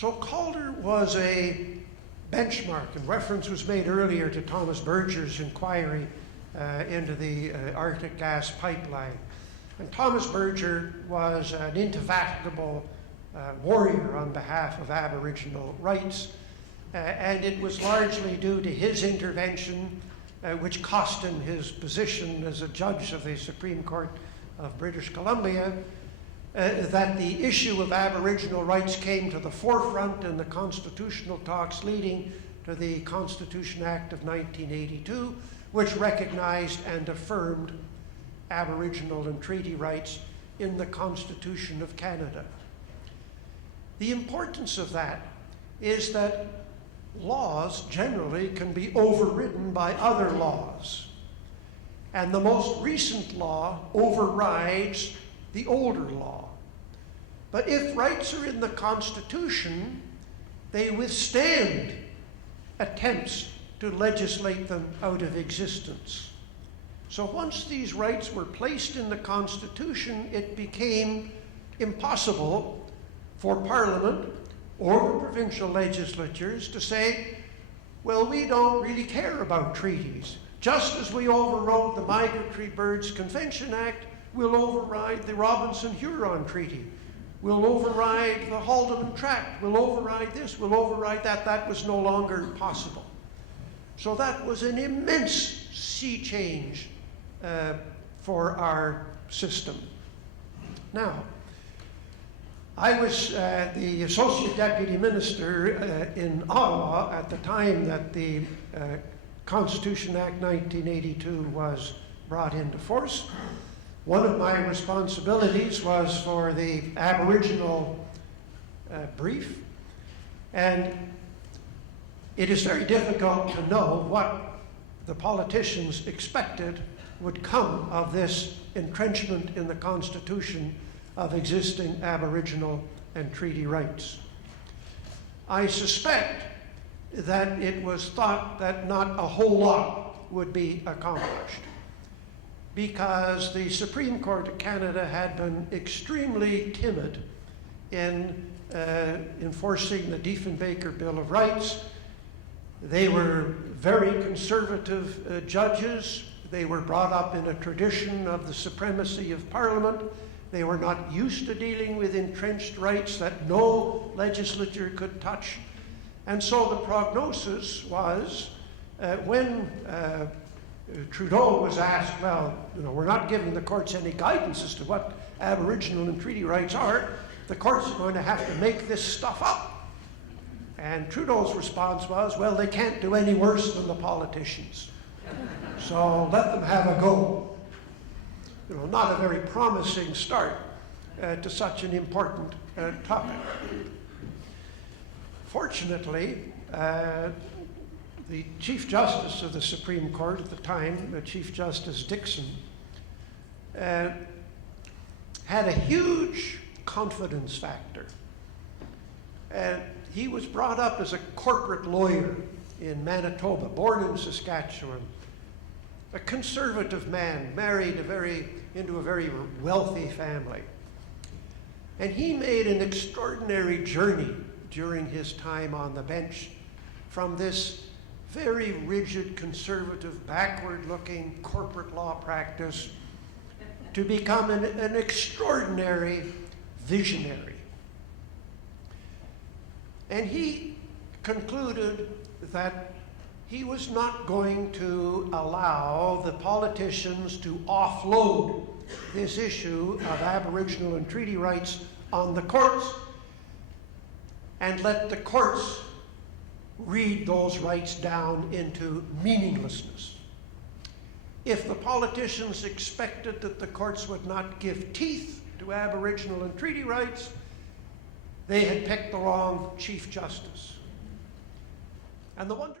So Calder was a benchmark, and reference was made earlier to Thomas Berger's inquiry into the Arctic gas pipeline. And Thomas Berger was an indefatigable warrior on behalf of Aboriginal rights, and it was largely due to his intervention, which cost him his position as a judge of the Supreme Court of British Columbia, that the issue of Aboriginal rights came to the forefront in the constitutional talks leading to the Constitution Act of 1982, which recognized and affirmed Aboriginal and treaty rights in the Constitution of Canada. The importance of that is that laws generally can be overridden by other laws. And the most recent law overrides the older law. But if rights are in the Constitution, they withstand attempts to legislate them out of existence. So once these rights were placed in the Constitution, it became impossible for Parliament or the provincial legislatures to say, well, we don't really care about treaties. Just as we overrode the Migratory Birds Convention Act, we'll override the Robinson-Huron Treaty. We'll override the Haldeman Tract. We'll override this, we'll override that. That was no longer possible. So that was an immense sea change for our system. Now, I was the Associate Deputy Minister in Ottawa at the time that the Constitution Act 1982 was brought into force. One of my responsibilities was for the Aboriginal brief, and it is very difficult to know what the politicians expected would come of this entrenchment in the Constitution of existing Aboriginal and treaty rights. I suspect that it was thought that not a whole lot would be accomplished, because the Supreme Court of Canada had been extremely timid in enforcing the Diefenbaker Bill of Rights. They were very conservative judges. They were brought up in a tradition of the supremacy of Parliament. They were not used to dealing with entrenched rights that no legislature could touch. And so the prognosis was, when Trudeau was asked, well, we're not giving the courts any guidance as to what Aboriginal and treaty rights are, the courts are going to have to make this stuff up. And Trudeau's response was, well, they can't do any worse than the politicians. So let them have a go. Not a very promising start to such an important topic. Fortunately, the Chief Justice of the Supreme Court at the time, Chief Justice Dixon, had a huge confidence factor. He was brought up as a corporate lawyer in Manitoba, born in Saskatchewan, a conservative man, married into a very wealthy family. And he made an extraordinary journey during his time on the bench from this very rigid, conservative, backward-looking corporate law practice to become an extraordinary visionary. And he concluded that he was not going to allow the politicians to offload this issue of Aboriginal and treaty rights on the courts and let the courts read those rights down into meaninglessness. If the politicians expected that the courts would not give teeth to Aboriginal and treaty rights, they had picked the wrong Chief Justice. And the wonder